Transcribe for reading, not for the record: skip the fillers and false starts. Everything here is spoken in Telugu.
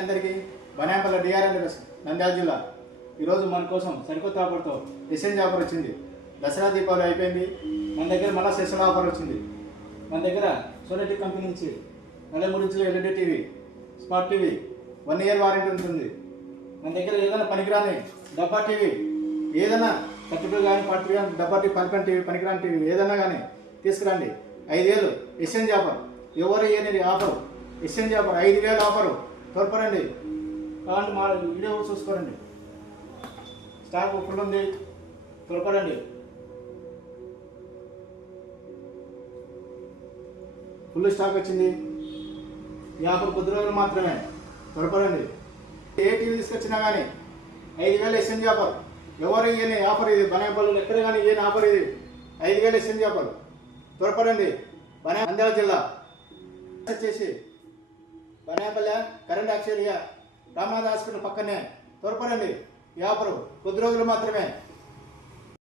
అందరికీ బనాంపల్లి డిఆర్ఎన్ నంద్యాల జిల్లా ఈరోజు మన కోసం సరికొత్త ఆఫర్తో ఎక్స్చేంజ్ ఆఫర్ వచ్చింది. దసరా దీపావళి అయిపోయింది, మన దగ్గర మళ్ళీ స్పెషల్ ఆఫర్ వచ్చింది. మన దగ్గర సోనీ కంపెనీ నుంచి 43 ఇంచుల LED TV, smart TV 1 year warranty ఉంటుంది. మన దగ్గర ఏదైనా పనికిరాని డబ్బా టీవీ, ఏదైనా కట్టుబడి కానీ పట్టు కానీ డబ్బా టీవీ, పనికిరాని టీవీ, పనికిరాని టీవీ ఏదైనా కానీ తీసుకురండి. 5 ఏళ్ళు ఎక్స్చేంజ్ ఆఫర్, ఎవరు ఏనేది ఆఫర్, ఎక్స్చేంజ్ ఆఫర్ 5,000 ఆఫరు. త్వరపడండి, కావాలంటే మా వీడియో చూసుకోరండి. స్టాక్ ఫుల్ ఉంది, త్వరపడండి. ఫుల్ స్టాక్ వచ్చింది. ఈ ఆఫర్ కొద్ది రోజులు మాత్రమే, త్వరపడండి. ఏ టీవీ తీసుకొచ్చినా కానీ 5,000 ఎక్స్చేంజ్ ఆఫర్. ఎవరు ఇయని ఆఫర్ ఇది, బనాంపల్లి ఎక్కడ కానీ ఇయని ఆఫర్ ఇది 5,000 ఎక్స్చేంజ్ ఆఫర్. త్వరపడండి. నంద్యాల జిల్లా వచ్చేసి బనాంపల్లి కరెంట్ ఆక్సిరియా రామనాథ్ హాస్పిటల్ పక్కనే. త్వరపడండి, ఈ ఆఫరు కొద్ది రోజులు మాత్రమే.